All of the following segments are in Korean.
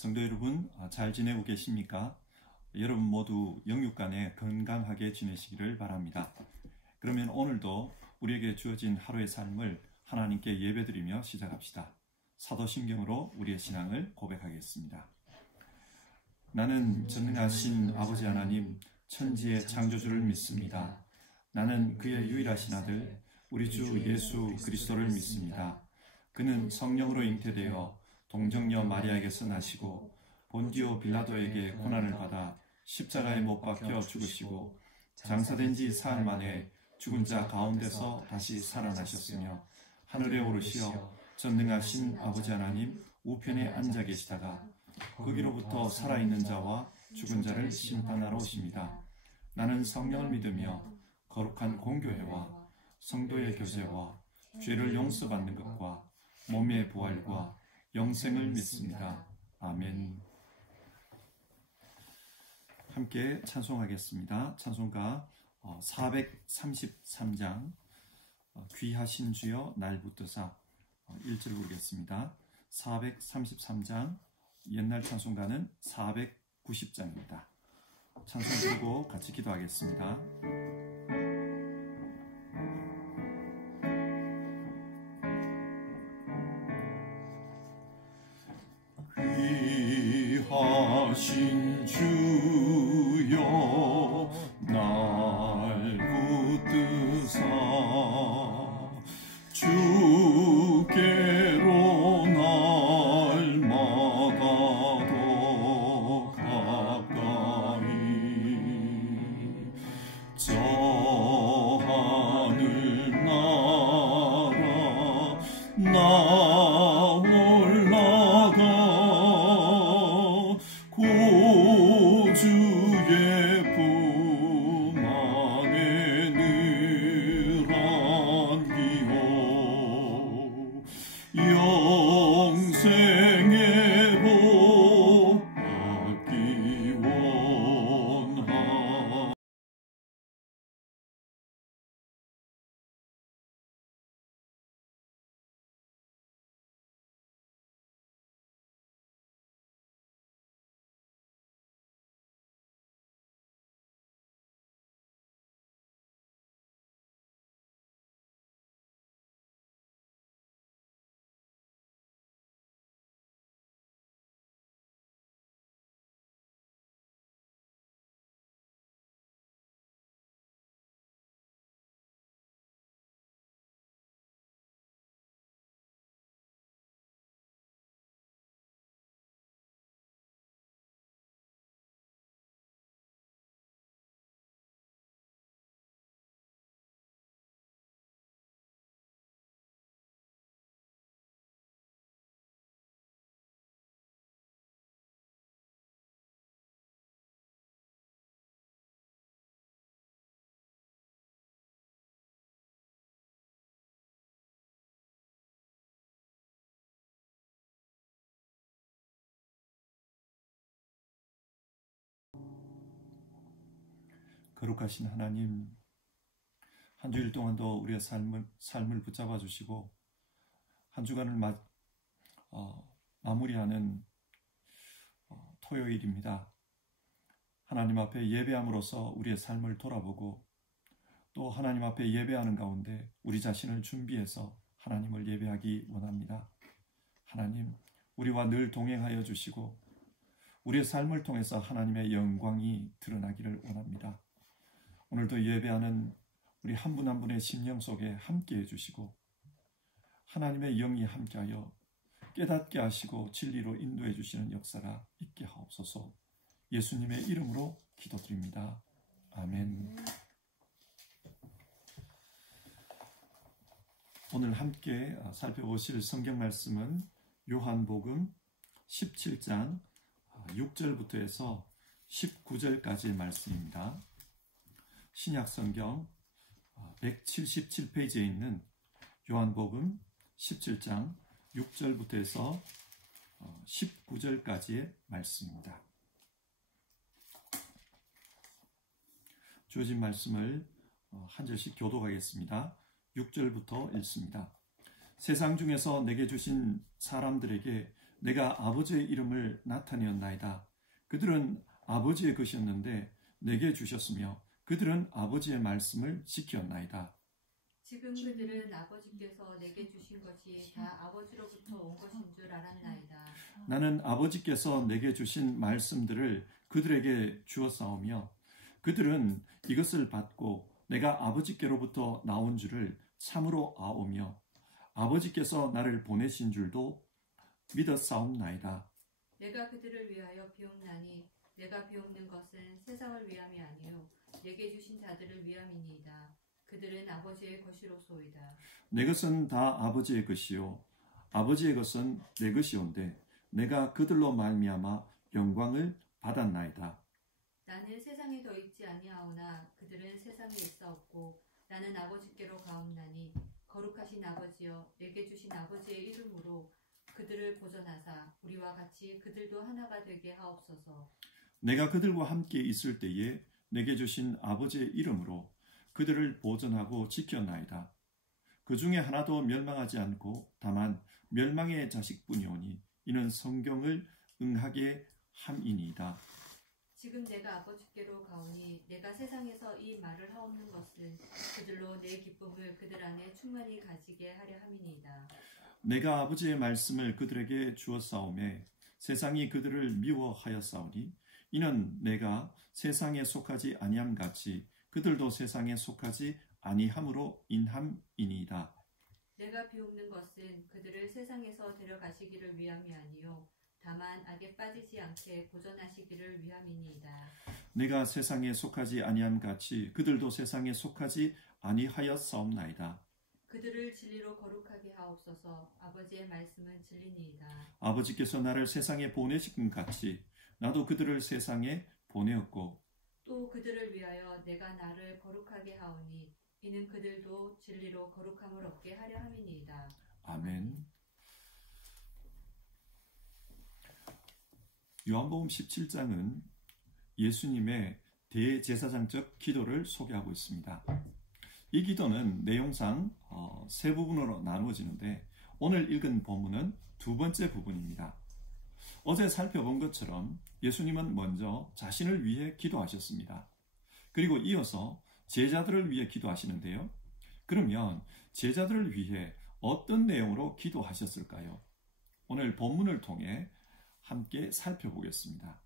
성도 여러분, 잘 지내고 계십니까? 여러분 모두 영육간에 건강하게 지내시기를 바랍니다. 그러면 오늘도 우리에게 주어진 하루의 삶을 하나님께 예배드리며 시작합시다. 사도신경으로 우리의 신앙을 고백하겠습니다. 나는 전능하신 아버지 하나님, 천지의 창조주를 믿습니다. 나는 그의 유일하신 아들, 우리 주 예수 그리스도를 믿습니다. 그는 성령으로 잉태되어 동정녀 마리아에게서 나시고 본디오 빌라도에게 고난을 받아 십자가에 못 박혀 죽으시고 장사된 지 사흘 만에 죽은 자 가운데서 다시 살아나셨으며 하늘에 오르시어 전능하신 아버지 하나님 우편에 앉아 계시다가 거기로부터 살아있는 자와 죽은 자를 심판하러 오십니다. 나는 성령을 믿으며 거룩한 공교회와 성도의 교제와 죄를 용서받는 것과 몸의 부활과 영생을 믿습니다. 아멘. 함께 찬송하겠습니다. 찬송가 433장 귀하신 주여 날 붙드사 1절 부르겠습니다. 433장, 옛날 찬송가는 490장입니다. 찬송 부르고 같이 기도하겠습니다. 귀하신 주여 날 붙드사 주께로 날마다 더 가까이 저 하늘 나라 올라가 고주의 품 안에 늘 안기오 영생의 복 받기 원하. 거룩하신 하나님, 한 주일 동안도 우리의 삶을 붙잡아 주시고 한 주간을 마무리하는 토요일입니다. 하나님 앞에 예배함으로써 우리의 삶을 돌아보고 또 하나님 앞에 예배하는 가운데 우리 자신을 준비해서 하나님을 예배하기 원합니다. 하나님, 우리와 늘 동행하여 주시고 우리의 삶을 통해서 하나님의 영광이 드러나기를 원합니다. 오늘도 예배하는 우리 한 분 한 분의 심령 속에 함께해 주시고 하나님의 영이 함께하여 깨닫게 하시고 진리로 인도해 주시는 역사가 있게 하옵소서. 예수님의 이름으로 기도드립니다. 아멘. 오늘 함께 살펴보실 성경 말씀은 요한복음 17장 6절부터 해서 19절까지의 말씀입니다. 신약성경 177페이지에 있는 요한복음 17장 6절부터 해서 19절까지의 말씀입니다. 주어진 말씀을 한 절씩 교독하겠습니다. 6절부터 읽습니다. 세상 중에서 내게 주신 사람들에게 내가 아버지의 이름을 나타내었나이다. 그들은 아버지의 것이었는데 내게 주셨으며 그들은 아버지의 말씀을 지켰나이다. 지금 그들은 아버지께서 내게 주신 것이 다 아버지로부터 온 것인 줄 알았나이다. 나는 아버지께서 내게 주신 말씀들을 그들에게 주었사오며 그들은 이것을 받고 내가 아버지께로부터 나온 줄을 참으로 아오며 아버지께서 나를 보내신 줄도 믿었사옵나이다. 내가 그들을 위하여 비옵나니 내가 비옵는 것은 세상을 위함이 아니요 내게 주신 자들을 위함이니이다. 그들은 아버지의 것이로소이다. 내 것은 다 아버지의 것이요 아버지의 것은 내 것이온데 내가 그들로 말미암아 영광을 받았나이다. 나는 세상에 더 있지 아니하오나 그들은 세상에 있사옵고 나는 아버지께로 가옵나니 거룩하신 아버지여 내게 주신 아버지의 이름으로 그들을 보전하사 우리와 같이 그들도 하나가 되게 하옵소서. 내가 그들과 함께 있을 때에 내게 주신 아버지의 이름으로 그들을 보전하고 지켰나이다. 그 중에 하나도 멸망하지 않고 다만 멸망의 자식뿐이오니 이는 성경을 응하게 함이니이다. 지금 내가 아버지께로 가오니 내가 세상에서 이 말을 하옵는 것은 그들로 내 기쁨을 그들 안에 충만히 가지게 하려 함이니이다. 내가 아버지의 말씀을 그들에게 주었사오매 세상이 그들을 미워하였사오니 이는 내가 세상에 속하지 아니함 같이 그들도 세상에 속하지 아니함으로 인함이니이다. 내가 비옵는 것은 그들을 세상에서 데려가시기를 위함이 아니요 다만 악에 빠지지 않게 보전하시기를 위함이니이다. 내가 세상에 속하지 아니함 같이 그들도 세상에 속하지 아니하였사옵나이다. 그들을 진리로 거룩하게 하옵소서. 아버지의 말씀은 진리니이다. 아버지께서 나를 세상에 보내신 같이 나도 그들을 세상에 보내었고 또 그들을 위하여 내가 나를 거룩하게 하오니 이는 그들도 진리로 거룩함을 얻게 하려 함이니이다. 아멘. 요한복음 17장은 예수님의 대제사장적 기도를 소개하고 있습니다. 이 기도는 내용상 세 부분으로 나누어지는데 오늘 읽은 본문은 두 번째 부분입니다. 어제 살펴본 것처럼 예수님은 먼저 자신을 위해 기도하셨습니다. 그리고 이어서 제자들을 위해 기도하시는데요. 그러면 제자들을 위해 어떤 내용으로 기도하셨을까요? 오늘 본문을 통해 함께 살펴보겠습니다.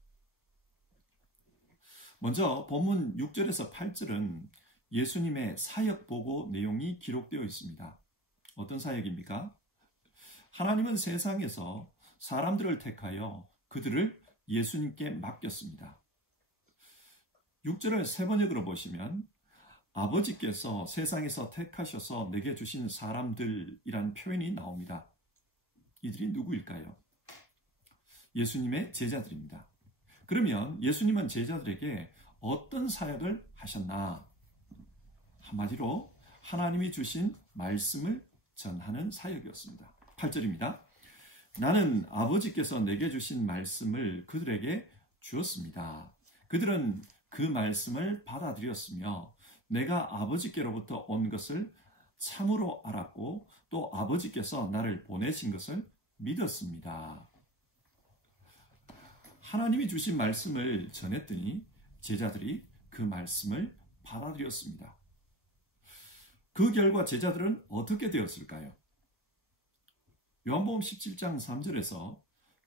먼저 본문 6절에서 8절은 예수님의 사역 보고 내용이 기록되어 있습니다. 어떤 사역입니까? 하나님은 세상에서 사람들을 택하여 그들을 예수님께 맡겼습니다. 6절을 세 번역으로 보시면 아버지께서 세상에서 택하셔서 내게 주신 사람들이란 표현이 나옵니다. 이들이 누구일까요? 예수님의 제자들입니다. 그러면 예수님은 제자들에게 어떤 사역을 하셨나? 한마디로 하나님이 주신 말씀을 전하는 사역이었습니다. 8절입니다. 나는 아버지께서 내게 주신 말씀을 그들에게 주었습니다. 그들은 그 말씀을 받아들였으며 내가 아버지께로부터 온 것을 참으로 알았고 또 아버지께서 나를 보내신 것을 믿었습니다. 하나님이 주신 말씀을 전했더니 제자들이 그 말씀을 받아들였습니다. 그 결과 제자들은 어떻게 되었을까요? 요한복음 17장 3절에서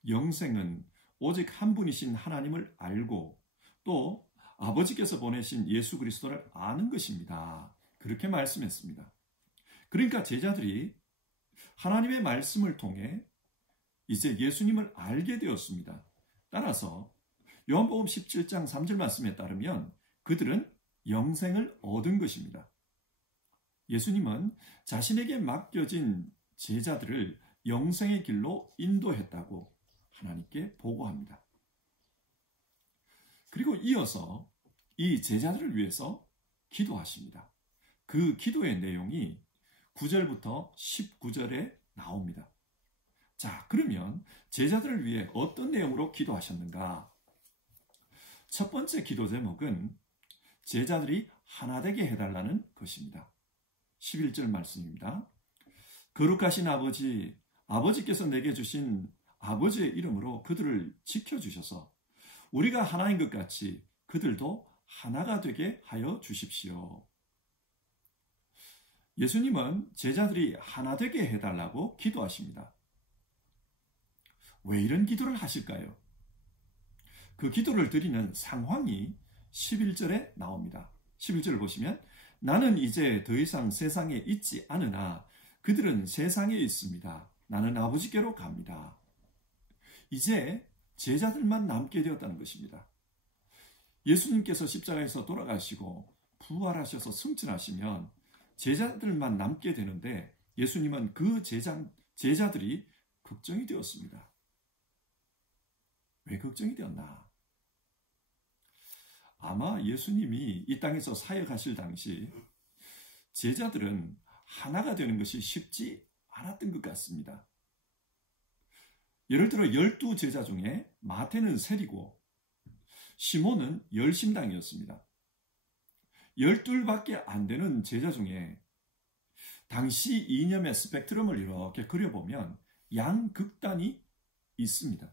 영생은 오직 한 분이신 하나님을 알고 또 아버지께서 보내신 예수 그리스도를 아는 것입니다. 그렇게 말씀했습니다. 그러니까 제자들이 하나님의 말씀을 통해 이제 예수님을 알게 되었습니다. 따라서 요한복음 17장 3절 말씀에 따르면 그들은 영생을 얻은 것입니다. 예수님은 자신에게 맡겨진 제자들을 영생의 길로 인도했다고 하나님께 보고합니다. 그리고 이어서 이 제자들을 위해서 기도하십니다. 그 기도의 내용이 9절부터 19절에 나옵니다. 자, 그러면 제자들을 위해 어떤 내용으로 기도하셨는가? 첫 번째 기도 제목은 제자들이 하나 되게 해달라는 것입니다. 11절 말씀입니다. 거룩하신 아버지, 아버지께서 내게 주신 아버지의 이름으로 그들을 지켜주셔서 우리가 하나인 것 같이 그들도 하나가 되게 하여 주십시오. 예수님은 제자들이 하나 되게 해달라고 기도하십니다. 왜 이런 기도를 하실까요? 그 기도를 드리는 상황이 11절에 나옵니다. 11절을 보시면 나는 이제 더 이상 세상에 있지 않으나 그들은 세상에 있습니다. 나는 아버지께로 갑니다. 이제 제자들만 남게 되었다는 것입니다. 예수님께서 십자가에서 돌아가시고 부활하셔서 승천하시면 제자들만 남게 되는데 예수님은 그 제자들이 걱정이 되었습니다. 왜 걱정이 되었나? 아마 예수님이 이 땅에서 사역하실 당시 제자들은 하나가 되는 것이 쉽지 않았던 것 같습니다. 예를 들어 12제자 중에 마태는 세리고 시몬은 열심당이었습니다. 12밖에 안 되는 제자 중에 당시 이념의 스펙트럼을 이렇게 그려보면 양극단이 있습니다.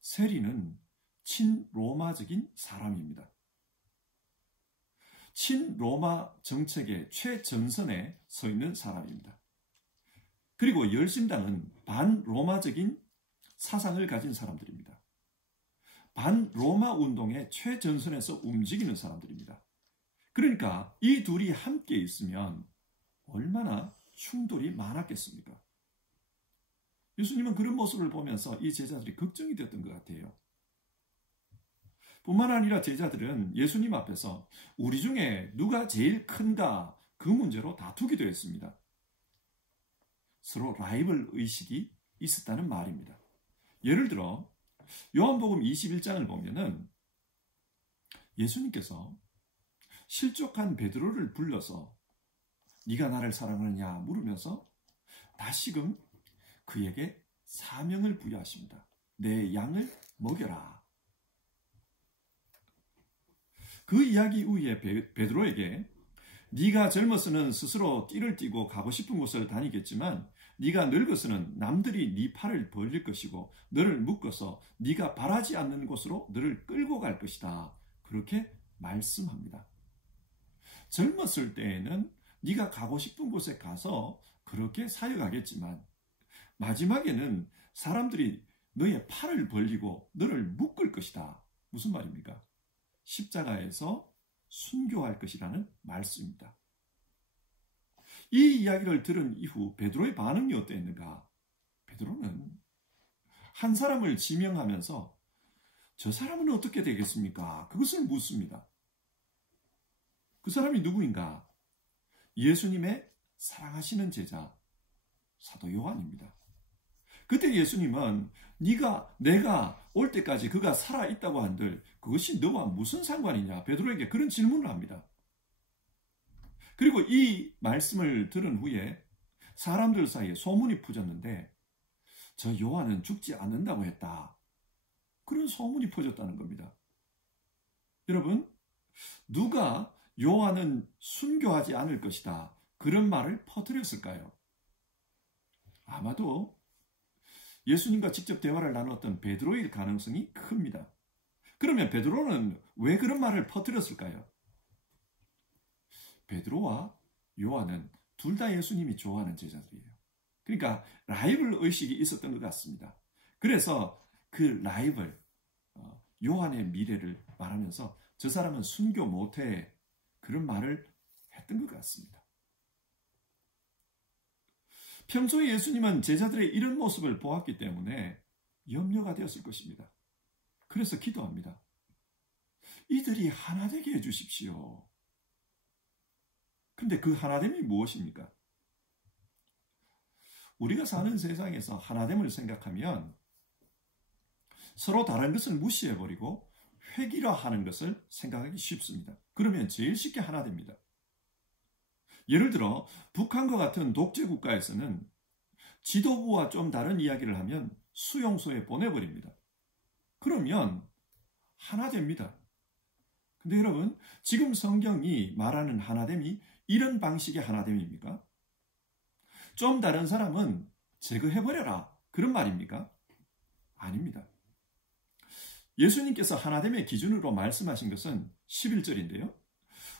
세리는 친로마적인 사람입니다. 친로마 정책의 최전선에 서 있는 사람입니다. 그리고 열심당은 반로마적인 사상을 가진 사람들입니다. 반로마 운동의 최전선에서 움직이는 사람들입니다. 그러니까 이 둘이 함께 있으면 얼마나 충돌이 많았겠습니까? 예수님은 그런 모습을 보면서 이 제자들이 걱정이 됐던 것 같아요. 뿐만 아니라 제자들은 예수님 앞에서 우리 중에 누가 제일 큰가 그 문제로 다투기도 했습니다. 서로 라이벌 의식이 있었다는 말입니다. 예를 들어 요한복음 21장을 보면은 예수님께서 실족한 베드로를 불러서 네가 나를 사랑하느냐 물으면서 다시금 그에게 사명을 부여하십니다. 내 양을 먹여라. 그 이야기 이후에 베드로에게 네가 젊어서는 스스로 띠를 띠고 가고 싶은 곳을 다니겠지만 네가 늙어서는 남들이 네 팔을 벌릴 것이고 너를 묶어서 네가 바라지 않는 곳으로 너를 끌고 갈 것이다. 그렇게 말씀합니다. 젊었을 때에는 네가 가고 싶은 곳에 가서 그렇게 사역하겠지만 마지막에는 사람들이 너의 팔을 벌리고 너를 묶을 것이다. 무슨 말입니까? 십자가에서 순교할 것이라는 말씀입니다. 이 이야기를 들은 이후 베드로의 반응이 어땠는가? 베드로는 한 사람을 지명하면서 저 사람은 어떻게 되겠습니까? 그것을 묻습니다. 그 사람이 누구인가? 예수님의 사랑하시는 제자 사도 요한입니다. 그때 예수님은 내가 올 때까지 그가 살아있다고 한들 그것이 너와 무슨 상관이냐? 베드로에게 그런 질문을 합니다. 그리고 이 말씀을 들은 후에 사람들 사이에 소문이 퍼졌는데 저 요한은 죽지 않는다고 했다. 그런 소문이 퍼졌다는 겁니다. 여러분, 누가 요한은 순교하지 않을 것이다. 그런 말을 퍼뜨렸을까요? 아마도 예수님과 직접 대화를 나눴던 베드로일 가능성이 큽니다. 그러면 베드로는 왜 그런 말을 퍼뜨렸을까요? 베드로와 요한은 둘 다 예수님이 좋아하는 제자들이에요. 그러니까 라이벌 의식이 있었던 것 같습니다. 그래서 그 라이벌 요한의 미래를 말하면서 저 사람은 순교 못해 그런 말을 했던 것 같습니다. 평소에 예수님은 제자들의 이런 모습을 보았기 때문에 염려가 되었을 것입니다. 그래서 기도합니다. 이들이 하나 되게 해주십시오. 근데 그 하나됨이 무엇입니까? 우리가 사는 세상에서 하나됨을 생각하면 서로 다른 것을 무시해버리고 획일화하는 것을 생각하기 쉽습니다. 그러면 제일 쉽게 하나 됩니다. 예를 들어 북한과 같은 독재 국가에서는 지도부와 좀 다른 이야기를 하면 수용소에 보내버립니다. 그러면 하나 됩니다. 근데 여러분, 지금 성경이 말하는 하나됨이 이런 방식의 하나됨입니까? 좀 다른 사람은 제거해버려라. 그런 말입니까? 아닙니다. 예수님께서 하나됨의 기준으로 말씀하신 것은 11절인데요.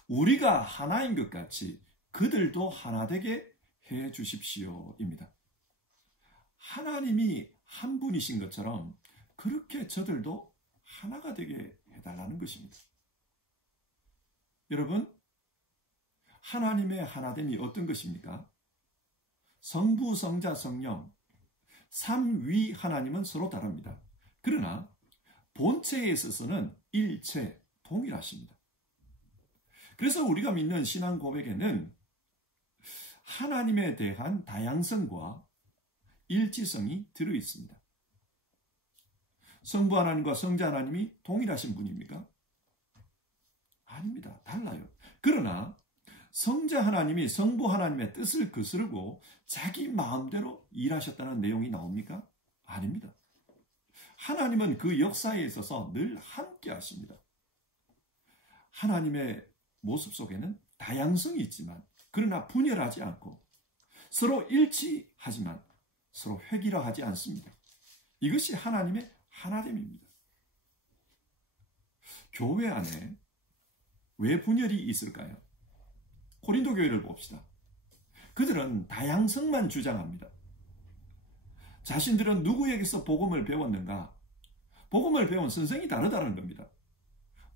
우리가 하나인 것 같이 그들도 하나 되게 해 주십시오입니다. 하나님이 한 분이신 것처럼 그렇게 저들도 하나가 되게 해달라는 것입니다. 여러분, 하나님의 하나됨이 어떤 것입니까? 성부, 성자, 성령, 삼위 하나님은 서로 다릅니다. 그러나 본체에 있어서는 일체 동일하십니다. 그래서 우리가 믿는 신앙 고백에는 하나님에 대한 다양성과 일치성이 들어 있습니다. 성부 하나님과 성자 하나님이 동일하신 분입니까? 아닙니다. 달라요. 그러나 성자 하나님이 성부 하나님의 뜻을 거스르고 자기 마음대로 일하셨다는 내용이 나옵니까? 아닙니다. 하나님은 그 역사에 있어서 늘 함께 하십니다. 하나님의 모습 속에는 다양성이 있지만 그러나 분열하지 않고 서로 일치하지만 서로 획일화하지 않습니다. 이것이 하나님의 하나됨입니다. 교회 안에 왜 분열이 있을까요? 고린도 교회를 봅시다. 그들은 다양성만 주장합니다. 자신들은 누구에게서 복음을 배웠는가? 복음을 배운 선생이 다르다는 겁니다.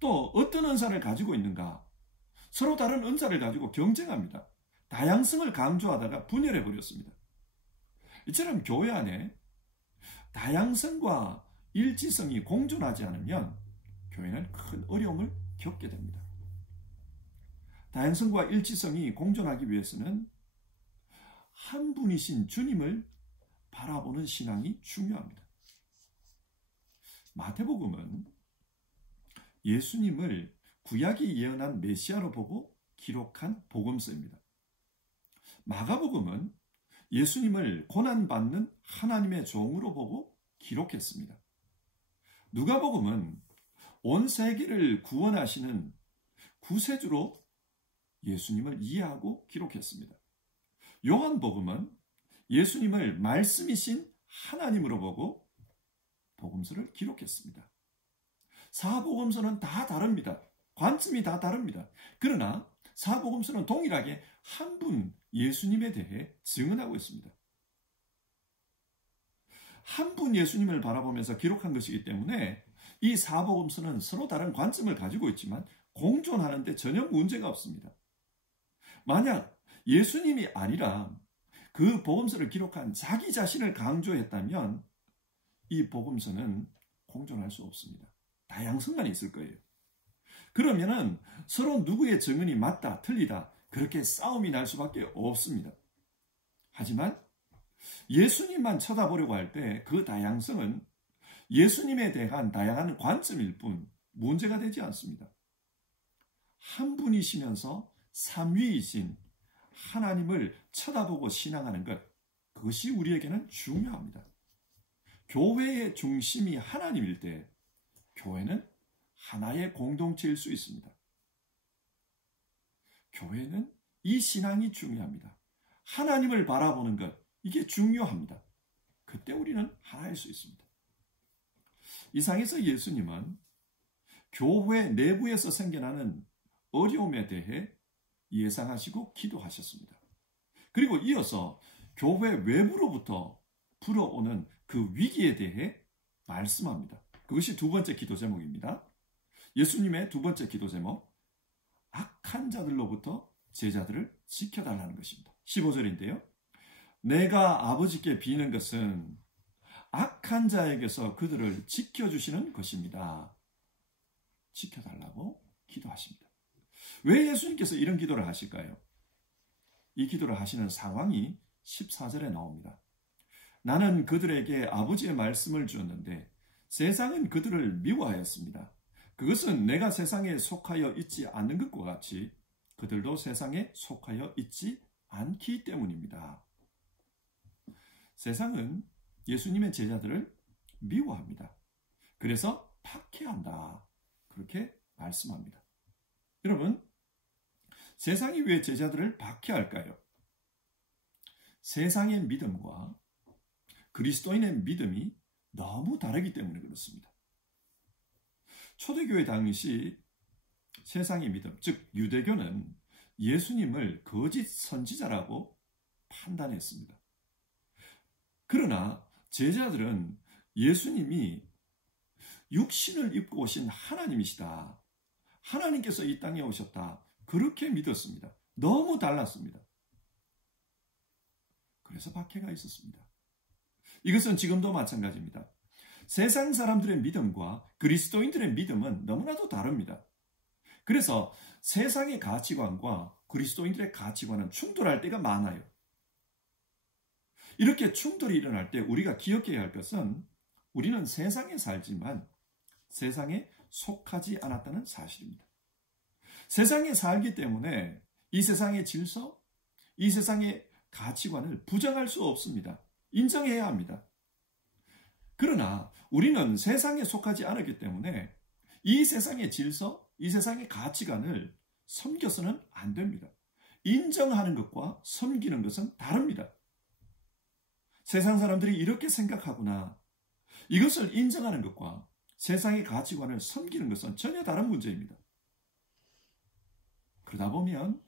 또 어떤 은사를 가지고 있는가? 서로 다른 은사를 가지고 경쟁합니다. 다양성을 강조하다가 분열해 버렸습니다. 이처럼 교회 안에 다양성과 일치성이 공존하지 않으면 교회는 큰 어려움을 겪게 됩니다. 다양성과 일치성이 공존하기 위해서는 한 분이신 주님을 바라보는 신앙이 중요합니다. 마태복음은 예수님을 구약이 예언한 메시아로 보고 기록한 복음서입니다. 마가복음은 예수님을 고난받는 하나님의 종으로 보고 기록했습니다. 누가복음은 온 세계를 구원하시는 구세주로 예수님을 이해하고 기록했습니다. 요한복음은 예수님을 말씀이신 하나님으로 보고 복음서를 기록했습니다. 사복음서는 다 다릅니다. 관점이 다 다릅니다. 그러나 사복음서는 동일하게 한 분 예수님에 대해 증언하고 있습니다. 한 분 예수님을 바라보면서 기록한 것이기 때문에 이 사복음서는 서로 다른 관점을 가지고 있지만 공존하는 데 전혀 문제가 없습니다. 만약 예수님이 아니라 그 복음서를 기록한 자기 자신을 강조했다면 이 복음서는 공존할 수 없습니다. 다양성만 있을 거예요. 그러면은 서로 누구의 증언이 맞다, 틀리다 그렇게 싸움이 날 수밖에 없습니다. 하지만 예수님만 쳐다보려고 할 때 그 다양성은 예수님에 대한 다양한 관점일 뿐 문제가 되지 않습니다. 한 분이시면서 삼위이신 하나님을 쳐다보고 신앙하는 것, 그것이 우리에게는 중요합니다. 교회의 중심이 하나님일 때 교회는 하나의 공동체일 수 있습니다. 교회는 이 신앙이 중요합니다. 하나님을 바라보는 것, 이게 중요합니다. 그때 우리는 하나일 수 있습니다. 이상에서 예수님은 교회 내부에서 생겨나는 어려움에 대해 예상하시고 기도하셨습니다. 그리고 이어서 교회 외부로부터 불어오는 그 위기에 대해 말씀합니다. 그것이 두 번째 기도 제목입니다. 예수님의 두 번째 기도 제목, 악한 자들로부터 제자들을 지켜달라는 것입니다. 15절인데요. 내가 아버지께 비는 것은 악한 자에게서 그들을 지켜주시는 것입니다. 지켜달라고 기도하십니다. 왜 예수님께서 이런 기도를 하실까요? 이 기도를 하시는 상황이 14절에 나옵니다. 나는 그들에게 아버지의 말씀을 주었는데 세상은 그들을 미워하였습니다. 그것은 내가 세상에 속하여 있지 않는 것과 같이 그들도 세상에 속하여 있지 않기 때문입니다. 세상은 예수님의 제자들을 미워합니다. 그래서 박해한다. 그렇게 말씀합니다. 여러분, 세상이 왜 제자들을 박해할까요? 세상의 믿음과 그리스도인의 믿음이 너무 다르기 때문에 그렇습니다. 초대교회 당시 세상의 믿음, 즉 유대교는 예수님을 거짓 선지자라고 판단했습니다. 그러나 제자들은 예수님이 육신을 입고 오신 하나님이시다. 하나님께서 이 땅에 오셨다. 그렇게 믿었습니다. 너무 달랐습니다. 그래서 박해가 있었습니다. 이것은 지금도 마찬가지입니다. 세상 사람들의 믿음과 그리스도인들의 믿음은 너무나도 다릅니다. 그래서 세상의 가치관과 그리스도인들의 가치관은 충돌할 때가 많아요. 이렇게 충돌이 일어날 때 우리가 기억해야 할 것은 우리는 세상에 살지만 세상에 속하지 않았다는 사실입니다. 세상에 살기 때문에 이 세상의 질서, 이 세상의 가치관을 부정할 수 없습니다. 인정해야 합니다. 그러나 우리는 세상에 속하지 않았기 때문에 이 세상의 질서, 이 세상의 가치관을 섬겨서는 안 됩니다. 인정하는 것과 섬기는 것은 다릅니다. 세상 사람들이 이렇게 생각하구나. 이것을 인정하는 것과 세상의 가치관을 섬기는 것은 전혀 다른 문제입니다. 그러다 보면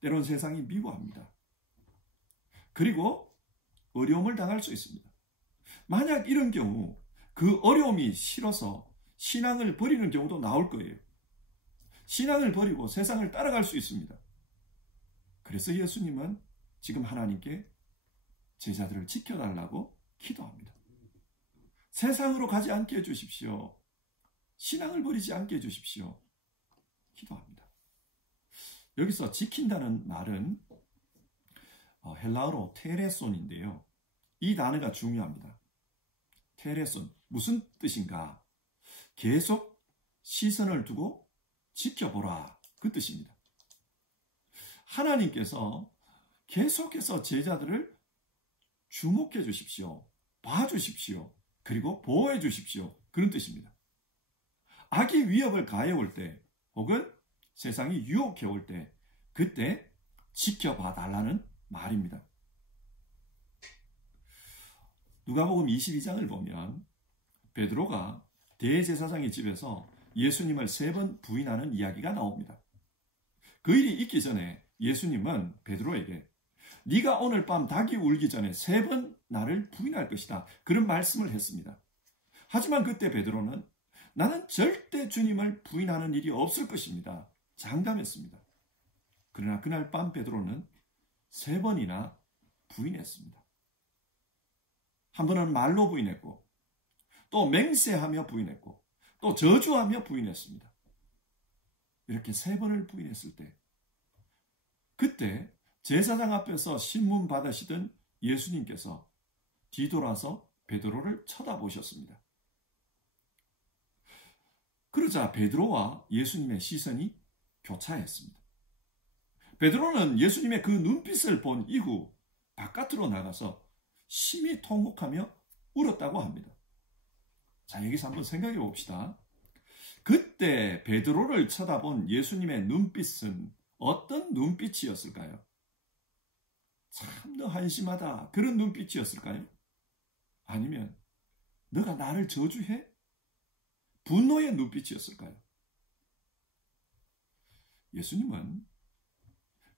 때론 세상이 미워합니다. 그리고 어려움을 당할 수 있습니다. 만약 이런 경우 그 어려움이 싫어서 신앙을 버리는 경우도 나올 거예요. 신앙을 버리고 세상을 따라갈 수 있습니다. 그래서 예수님은 지금 하나님께 제자들을 지켜달라고 기도합니다. 세상으로 가지 않게 해주십시오. 신앙을 버리지 않게 해주십시오. 기도합니다. 여기서 지킨다는 말은 헬라어로 테레손인데요. 이 단어가 중요합니다. 테레손, 무슨 뜻인가? 계속 시선을 두고 지켜보라, 그 뜻입니다. 하나님께서 계속해서 제자들을 주목해 주십시오. 봐주십시오. 그리고 보호해 주십시오. 그런 뜻입니다. 악이 위협을 가해올 때 혹은 세상이 유혹해 올 때 그때 지켜봐 달라는 말입니다. 누가복음 22장을 보면 베드로가 대제사장의 집에서 예수님을 3번 부인하는 이야기가 나옵니다. 그 일이 있기 전에 예수님은 베드로에게 네가 오늘 밤 닭이 울기 전에 3번 나를 부인할 것이다. 그런 말씀을 했습니다. 하지만 그때 베드로는 나는 절대 주님을 부인하는 일이 없을 것입니다. 장담했습니다. 그러나 그날 밤 베드로는 3번이나 부인했습니다. 한 번은 말로 부인했고 또 맹세하며 부인했고 또 저주하며 부인했습니다. 이렇게 3번을 부인했을 때 그때 제사장 앞에서 신문 받으시던 예수님께서 뒤돌아서 베드로를 쳐다보셨습니다. 그러자 베드로와 예수님의 시선이 교차했습니다. 베드로는 예수님의 그 눈빛을 본 이후 바깥으로 나가서 심히 통곡하며 울었다고 합니다. 자, 여기서 한번 생각해 봅시다. 그때 베드로를 쳐다본 예수님의 눈빛은 어떤 눈빛이었을까요? 참 너 한심하다, 그런 눈빛이었을까요? 아니면 너가 나를 저주해? 분노의 눈빛이었을까요? 예수님은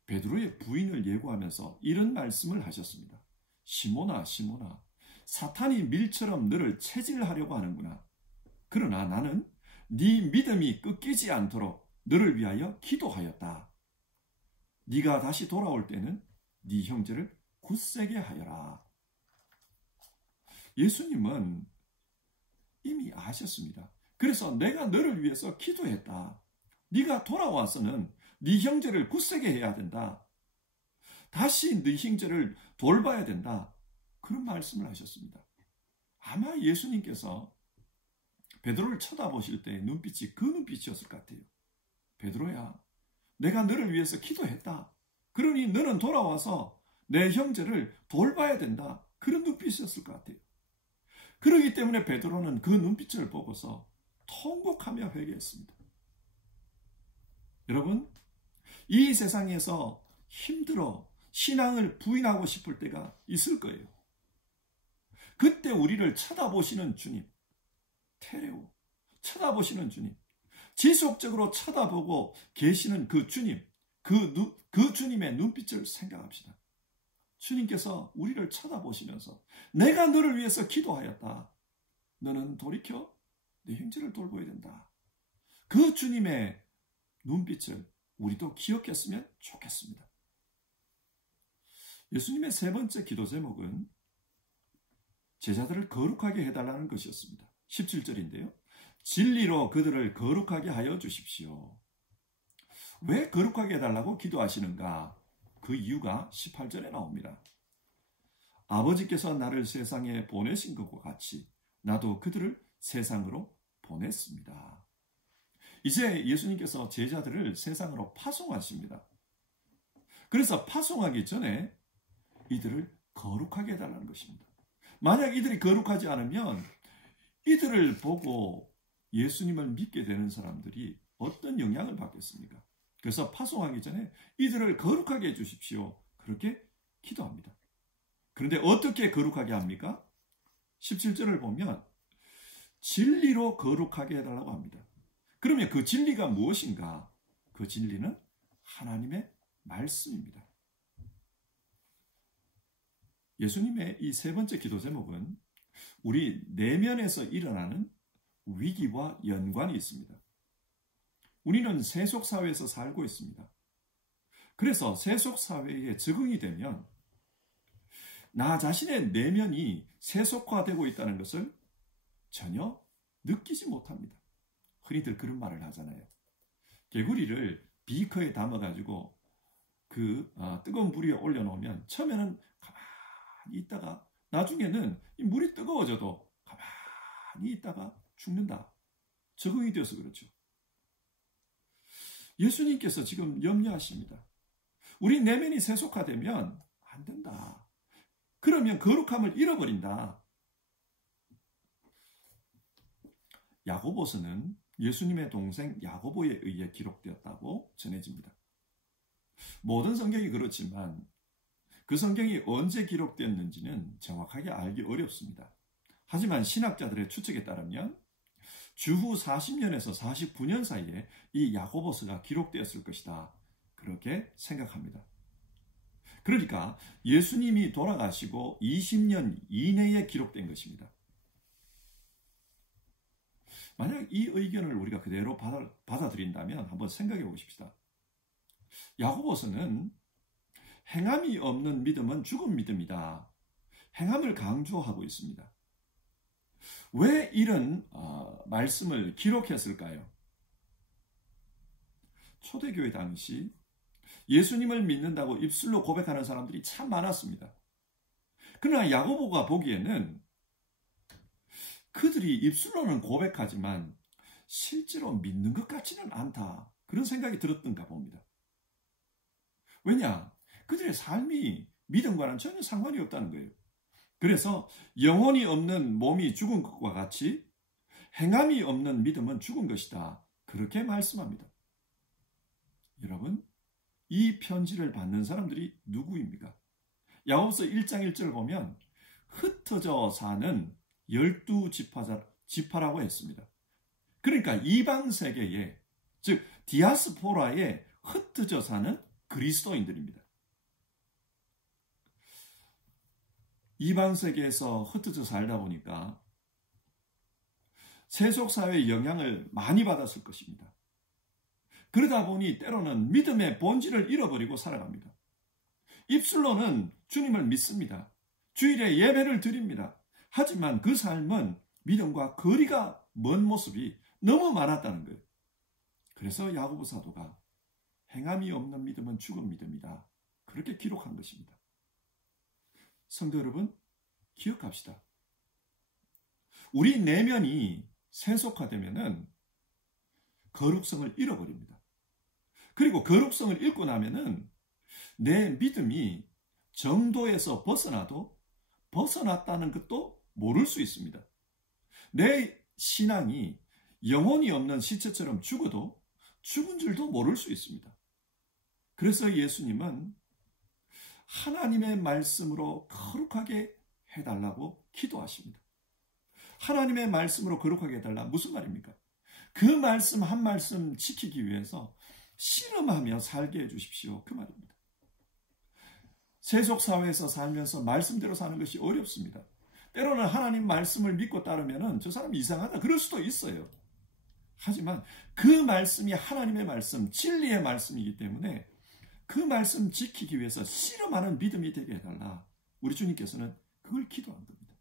베드로의 부인을 예고하면서 이런 말씀을 하셨습니다. 시몬아, 시몬아, 사탄이 밀처럼 너를 체질하려고 하는구나. 그러나 나는 네 믿음이 꺾이지 않도록 너를 위하여 기도하였다. 네가 다시 돌아올 때는 네 형제를 굳세게 하여라. 예수님은 이미 아셨습니다. 그래서 내가 너를 위해서 기도했다. 네가 돌아와서는 네 형제를 굳세게 해야 된다. 다시 네 형제를 돌봐야 된다. 그런 말씀을 하셨습니다. 아마 예수님께서 베드로를 쳐다보실 때 눈빛이 그 눈빛이었을 것 같아요. 베드로야, 내가 너를 위해서 기도했다. 그러니 너는 돌아와서 내 형제를 돌봐야 된다. 그런 눈빛이었을 것 같아요. 그렇기 때문에 베드로는 그 눈빛을 보고서 통곡하며 회개했습니다. 여러분, 이 세상에서 힘들어 신앙을 부인하고 싶을 때가 있을 거예요. 그때 우리를 쳐다보시는 주님, 테레오, 쳐다보시는 주님, 지속적으로 쳐다보고 계시는 그 주님, 그 주님의 눈빛을 생각합시다. 주님께서 우리를 쳐다보시면서 내가 너를 위해서 기도하였다. 너는 돌이켜 내 형제를 돌보아야 된다. 그 주님의 눈빛을 우리도 기억했으면 좋겠습니다. 예수님의 세 번째 기도 제목은 제자들을 거룩하게 해달라는 것이었습니다. 17절인데요. 진리로 그들을 거룩하게 하여 주십시오. 왜 거룩하게 해달라고 기도하시는가? 그 이유가 18절에 나옵니다. 아버지께서 나를 세상에 보내신 것과 같이 나도 그들을 세상으로 보냈습니다. 이제 예수님께서 제자들을 세상으로 파송하십니다. 그래서 파송하기 전에 이들을 거룩하게 해달라는 것입니다. 만약 이들이 거룩하지 않으면 이들을 보고 예수님을 믿게 되는 사람들이 어떤 영향을 받겠습니까? 그래서 파송하기 전에 이들을 거룩하게 해주십시오. 그렇게 기도합니다. 그런데 어떻게 거룩하게 합니까? 17절을 보면 진리로 거룩하게 해달라고 합니다. 그러면 그 진리가 무엇인가? 그 진리는 하나님의 말씀입니다. 예수님의 이 세 번째 기도 제목은 우리 내면에서 일어나는 위기와 연관이 있습니다. 우리는 세속사회에서 살고 있습니다. 그래서 세속사회에 적응이 되면 나 자신의 내면이 세속화되고 있다는 것을 전혀 느끼지 못합니다. 흔히들 그런 말을 하잖아요. 개구리를 비커에 담아가지고 그 뜨거운 물 위에 올려놓으면 처음에는 가만히 있다가 나중에는 이 물이 뜨거워져도 가만히 있다가 죽는다. 적응이 되어서 그렇죠. 예수님께서 지금 염려하십니다. 우리 내면이 세속화되면 안 된다. 그러면 거룩함을 잃어버린다. 야고보서는 예수님의 동생 야고보에 의해 기록되었다고 전해집니다. 모든 성경이 그렇지만 그 성경이 언제 기록되었는지는 정확하게 알기 어렵습니다. 하지만 신학자들의 추측에 따르면 주후 40년에서 49년 사이에 이 야고보서가 기록되었을 것이다. 그렇게 생각합니다. 그러니까 예수님이 돌아가시고 20년 이내에 기록된 것입니다. 만약 이 의견을 우리가 그대로 받아들인다면 한번 생각해 보십시다. 야고보서는 행함이 없는 믿음은 죽은 믿음이다. 행함을 강조하고 있습니다. 왜 이런 말씀을 기록했을까요? 초대교회 당시 예수님을 믿는다고 입술로 고백하는 사람들이 참 많았습니다. 그러나 야고보가 보기에는 그들이 입술로는 고백하지만 실제로 믿는 것 같지는 않다. 그런 생각이 들었던가 봅니다. 왜냐? 그들의 삶이 믿음과는 전혀 상관이 없다는 거예요. 그래서 영혼이 없는 몸이 죽은 것과 같이 행함이 없는 믿음은 죽은 것이다. 그렇게 말씀합니다. 여러분, 이 편지를 받는 사람들이 누구입니까? 야고보서 1장 1절을 보면 흩어져 사는 12지파라고 했습니다. 그러니까 이방 세계에, 즉 디아스포라에 흩어져 사는 그리스도인들입니다. 이방 세계에서 흩어져 살다 보니까 세속사회의 영향을 많이 받았을 것입니다. 그러다 보니 때로는 믿음의 본질을 잃어버리고 살아갑니다. 입술로는 주님을 믿습니다. 주일에 예배를 드립니다. 하지만 그 삶은 믿음과 거리가 먼 모습이 너무 많았다는 거예요. 그래서 야고보 사도가 행함이 없는 믿음은 죽은 믿음이다. 그렇게 기록한 것입니다. 성도 여러분, 기억합시다. 우리 내면이 세속화되면은 거룩성을 잃어버립니다. 그리고 거룩성을 잃고 나면은 내 믿음이 정도에서 벗어나도 벗어났다는 것도 모를 수 있습니다. 내 신앙이 영혼이 없는 시체처럼 죽어도 죽은 줄도 모를 수 있습니다. 그래서 예수님은 하나님의 말씀으로 거룩하게 해달라고 기도하십니다. 하나님의 말씀으로 거룩하게 해달라. 무슨 말입니까? 그 말씀 한 말씀 지키기 위해서 실험하며 살게 해주십시오. 그 말입니다. 세속사회에서 살면서 말씀대로 사는 것이 어렵습니다. 때로는 하나님 말씀을 믿고 따르면 저 사람 이상하다 그럴 수도 있어요. 하지만 그 말씀이 하나님의 말씀, 진리의 말씀이기 때문에 그 말씀 지키기 위해서 실험하는 믿음이 되게 해달라. 우리 주님께서는 그걸 기도한 겁니다.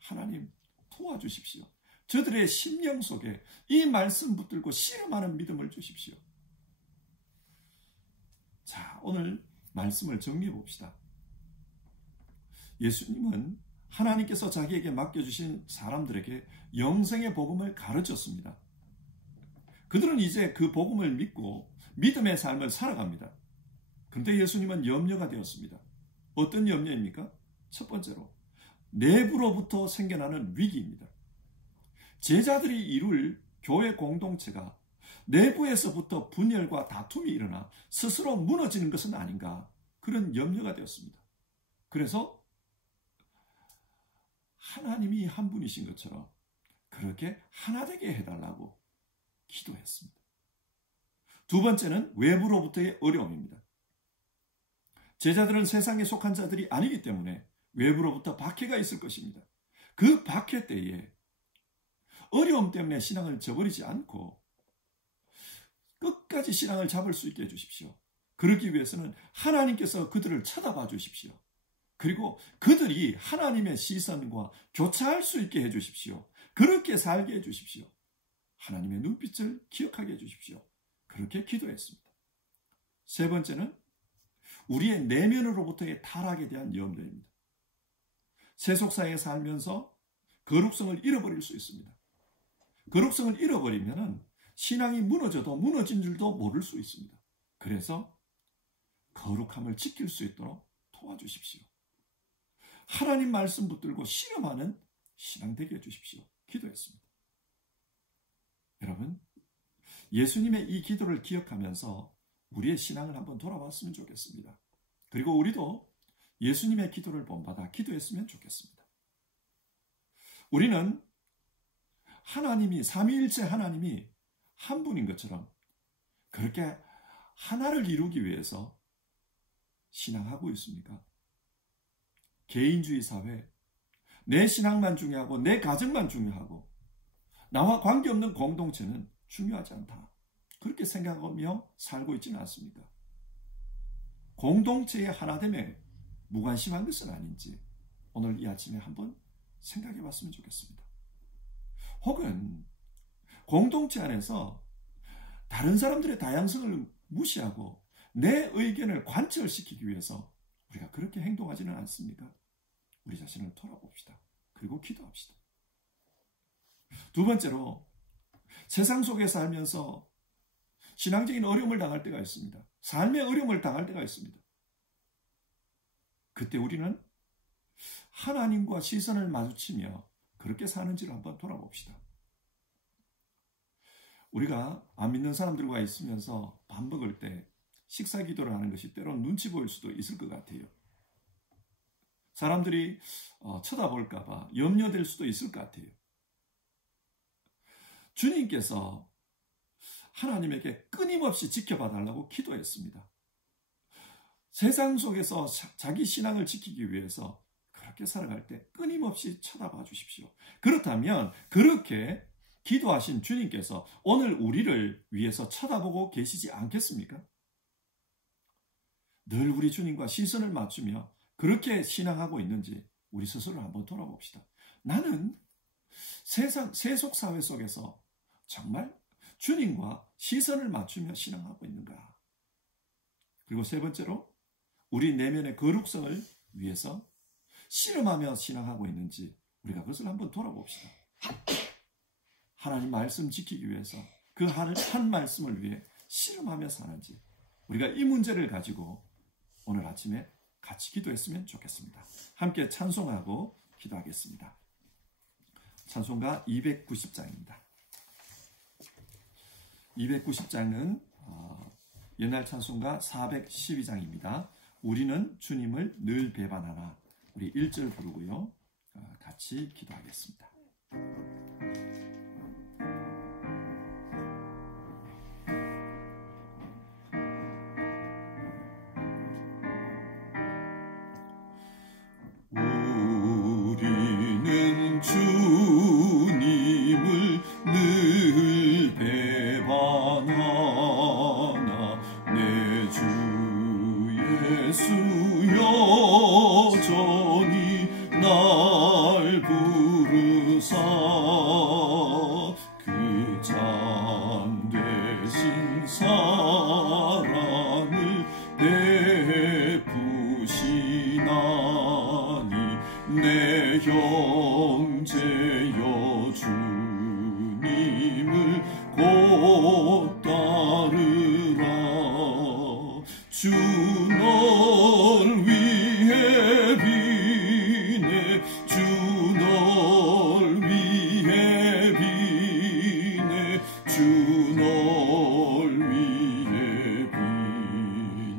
하나님 도와주십시오. 저들의 심령 속에 이 말씀 붙들고 실험하는 믿음을 주십시오. 자, 오늘 말씀을 정리해 봅시다. 예수님은 하나님께서 자기에게 맡겨주신 사람들에게 영생의 복음을 가르쳤습니다. 그들은 이제 그 복음을 믿고 믿음의 삶을 살아갑니다. 그런데 예수님은 염려가 되었습니다. 어떤 염려입니까? 첫 번째로 내부로부터 생겨나는 위기입니다. 제자들이 이룰 교회 공동체가 내부에서부터 분열과 다툼이 일어나 스스로 무너지는 것은 아닌가, 그런 염려가 되었습니다. 그래서 하나님이 한 분이신 것처럼 그렇게 하나 되게 해달라고 기도했습니다. 두 번째는 외부로부터의 어려움입니다. 제자들은 세상에 속한 자들이 아니기 때문에 외부로부터 박해가 있을 것입니다. 그 박해 때에 어려움 때문에 신앙을 저버리지 않고 끝까지 신앙을 잡을 수 있게 해주십시오. 그러기 위해서는 하나님께서 그들을 쳐다봐 주십시오. 그리고 그들이 하나님의 시선과 교차할 수 있게 해주십시오. 그렇게 살게 해주십시오. 하나님의 눈빛을 기억하게 해주십시오. 그렇게 기도했습니다. 세 번째는 우리의 내면으로부터의 타락에 대한 염려입니다. 세속사에 살면서 거룩성을 잃어버릴 수 있습니다. 거룩성을 잃어버리면 신앙이 무너져도 무너진 줄도 모를 수 있습니다. 그래서 거룩함을 지킬 수 있도록 도와주십시오. 하나님 말씀 붙들고 실험하는 신앙 되게 해주십시오. 기도했습니다. 여러분, 예수님의 이 기도를 기억하면서 우리의 신앙을 한번 돌아봤으면 좋겠습니다. 그리고 우리도 예수님의 기도를 본받아 기도했으면 좋겠습니다. 우리는 하나님이, 삼위일체 하나님이 한 분인 것처럼 그렇게 하나를 이루기 위해서 신앙하고 있습니까? 개인주의 사회, 내 신앙만 중요하고 내 가정만 중요하고 나와 관계없는 공동체는 중요하지 않다, 그렇게 생각하며 살고 있지는 않습니까? 공동체의 하나됨에 무관심한 것은 아닌지 오늘 이 아침에 한번 생각해 봤으면 좋겠습니다. 혹은 공동체 안에서 다른 사람들의 다양성을 무시하고 내 의견을 관철시키기 위해서 우리가 그렇게 행동하지는 않습니까? 우리 자신을 돌아봅시다. 그리고 기도합시다. 두 번째로, 세상 속에 살면서 신앙적인 어려움을 당할 때가 있습니다. 삶의 어려움을 당할 때가 있습니다. 그때 우리는 하나님과 시선을 마주치며 그렇게 사는지를 한번 돌아봅시다. 우리가 안 믿는 사람들과 있으면서 밥 먹을 때 식사 기도를 하는 것이 때로는 눈치 보일 수도 있을 것 같아요. 사람들이 쳐다볼까 봐 염려될 수도 있을 것 같아요. 주님께서 하나님에게 끊임없이 지켜봐 달라고 기도했습니다. 세상 속에서 자기 신앙을 지키기 위해서 그렇게 살아갈 때 끊임없이 쳐다봐 주십시오. 그렇다면 그렇게 기도하신 주님께서 오늘 우리를 위해서 쳐다보고 계시지 않겠습니까? 늘 우리 주님과 시선을 맞추며 그렇게 신앙하고 있는지 우리 스스로 한번 돌아봅시다. 나는 세속 사회 속에서 정말 주님과 시선을 맞추며 신앙하고 있는가? 그리고 세 번째로, 우리 내면의 거룩성을 위해서 실험하며 신앙하고 있는지 우리가 그것을 한번 돌아봅시다. 하나님 말씀 지키기 위해서 그 한 말씀을 위해 실험하며 사는지 우리가 이 문제를 가지고 오늘 아침에 같이 기도했으면 좋겠습니다. 함께 찬송하고 기도하겠습니다. 찬송가 290장입니다. 290장은 옛날 찬송가 412장입니다. 우리는 주님을 늘 배반하나, 우리 1절 부르고요. 같이 기도하겠습니다. 우리는 주님을 늘 배반하나 내 주 예수 여전히 날 부르사 그 참되신 사랑을 베푸시나니 내 형제여 주님을 곧 따르라. 주 널 위해 비네 주 널 위해 비네 주 널 위해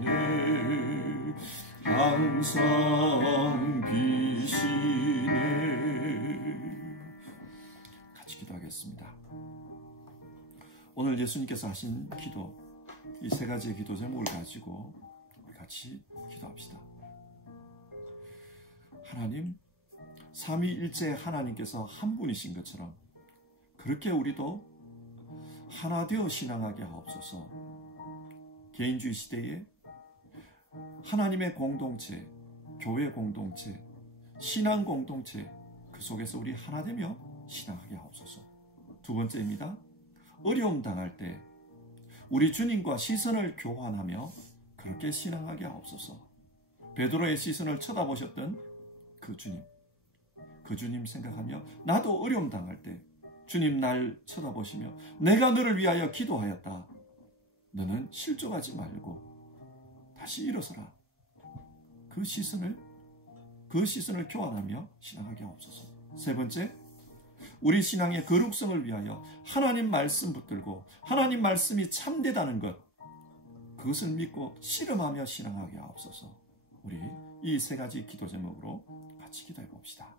비네 항상 비시네. 같이 기도하겠습니다. 오늘 예수님께서 하신 기도, 이 세 가지의 기도 제목을 가지고 우리 같이 기도합시다. 하나님, 삼위일체 하나님께서 한 분이신 것처럼 그렇게 우리도 하나 되어 신앙하게 하옵소서. 개인주의 시대에 하나님의 공동체, 교회 공동체, 신앙 공동체, 그 속에서 우리 하나 되며 신앙하게 하옵소서. 두 번째입니다. 어려움 당할 때 우리 주님과 시선을 교환하며 그렇게 신앙하게 하옵소서. 베드로의 시선을 쳐다보셨던 그 주님 생각하며 나도 어려움 당할 때 주님 날 쳐다보시며 내가 너를 위하여 기도하였다. 너는 실족하지 말고 다시 일어서라. 그 시선을 교환하며 신앙하게 하옵소서. 세 번째, 우리 신앙의 거룩성을 위하여 하나님 말씀 붙들고 하나님 말씀이 참되다는 것, 그것을 믿고 실험하며 신앙하게 하옵소서. 우리 이 세 가지 기도 제목으로 같이 기도해 봅시다.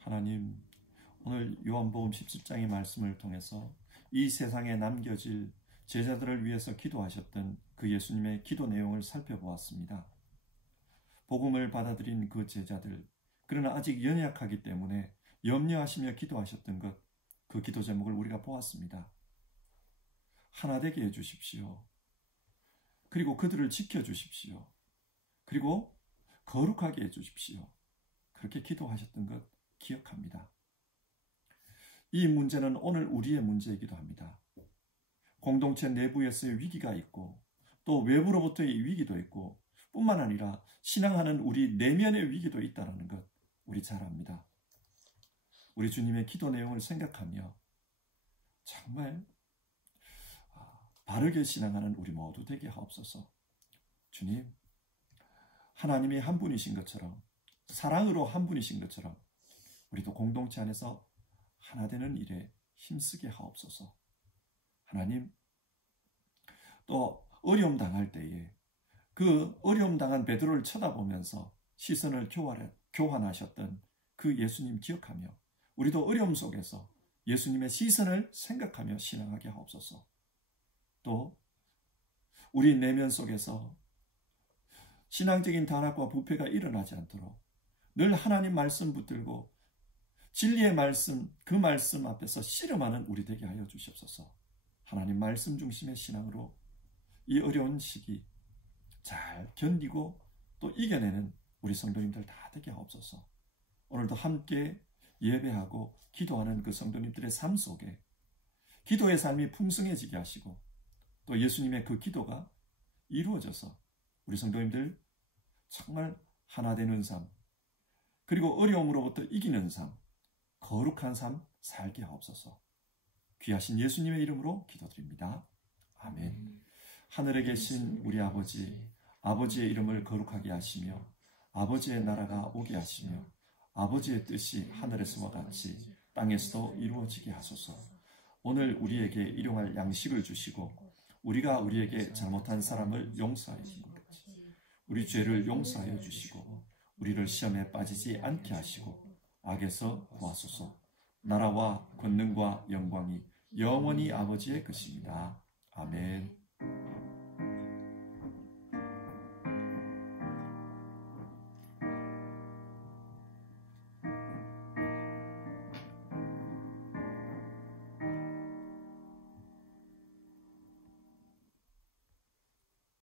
하나님, 오늘 요한복음 17장의 말씀을 통해서 이 세상에 남겨질 제자들을 위해서 기도하셨던 그 예수님의 기도 내용을 살펴보았습니다. 복음을 받아들인 그 제자들, 그러나 아직 연약하기 때문에 염려하시며 기도하셨던 것, 그 기도 제목을 우리가 보았습니다. 하나 되게 해주십시오. 그리고 그들을 지켜주십시오. 그리고 거룩하게 해주십시오. 그렇게 기도하셨던 것 기억합니다. 이 문제는 오늘 우리의 문제이기도 합니다. 공동체 내부에서의 위기가 있고 또 외부로부터의 위기도 있고 뿐만 아니라 신앙하는 우리 내면의 위기도 있다는 것 우리 잘 압니다. 우리 주님의 기도 내용을 생각하며 정말 바르게 신앙하는 우리 모두 되게 하옵소서. 주님, 하나님이 한 분이신 것처럼 사랑으로 한 분이신 것처럼 우리도 공동체 안에서 하나 되는 일에 힘쓰게 하옵소서. 하나님, 또 어려움 당할 때에 그 어려움 당한 베드로를 쳐다보면서 시선을 교환하셨던 그 예수님 기억하며 우리도 어려움 속에서 예수님의 시선을 생각하며 신앙하게 하옵소서. 또 우리 내면 속에서 신앙적인 단합과 부패가 일어나지 않도록 늘 하나님 말씀 붙들고 진리의 말씀, 그 말씀 앞에서 씨름하는 우리 되게 하여 주시옵소서. 하나님 말씀 중심의 신앙으로 이 어려운 시기 잘 견디고 또 이겨내는 우리 성도님들 다 되게 하옵소서. 오늘도 함께 예배하고 기도하는 그 성도님들의 삶 속에 기도의 삶이 풍성해지게 하시고 또 예수님의 그 기도가 이루어져서 우리 성도님들 정말 하나 되는 삶, 그리고 어려움으로부터 이기는 삶, 거룩한 삶 살게 하옵소서. 귀하신 예수님의 이름으로 기도드립니다. 아멘. 하늘에 계신 우리 아버지, 아버지의 이름을 거룩하게 하시며 아버지의 나라가 오게 하시며 아버지의 뜻이 하늘에서와 같이 땅에서도 이루어지게 하소서. 오늘 우리에게 일용할 양식을 주시고 우리가 우리에게 잘못한 사람을 용서하여 주신 것 같이 우리 죄를 용서하여 주시고 우리를 시험에 빠지지 않게 하시고 악에서 구하소서. 나라와 권능과 영광이 영원히 아버지의 것입니다. 아멘.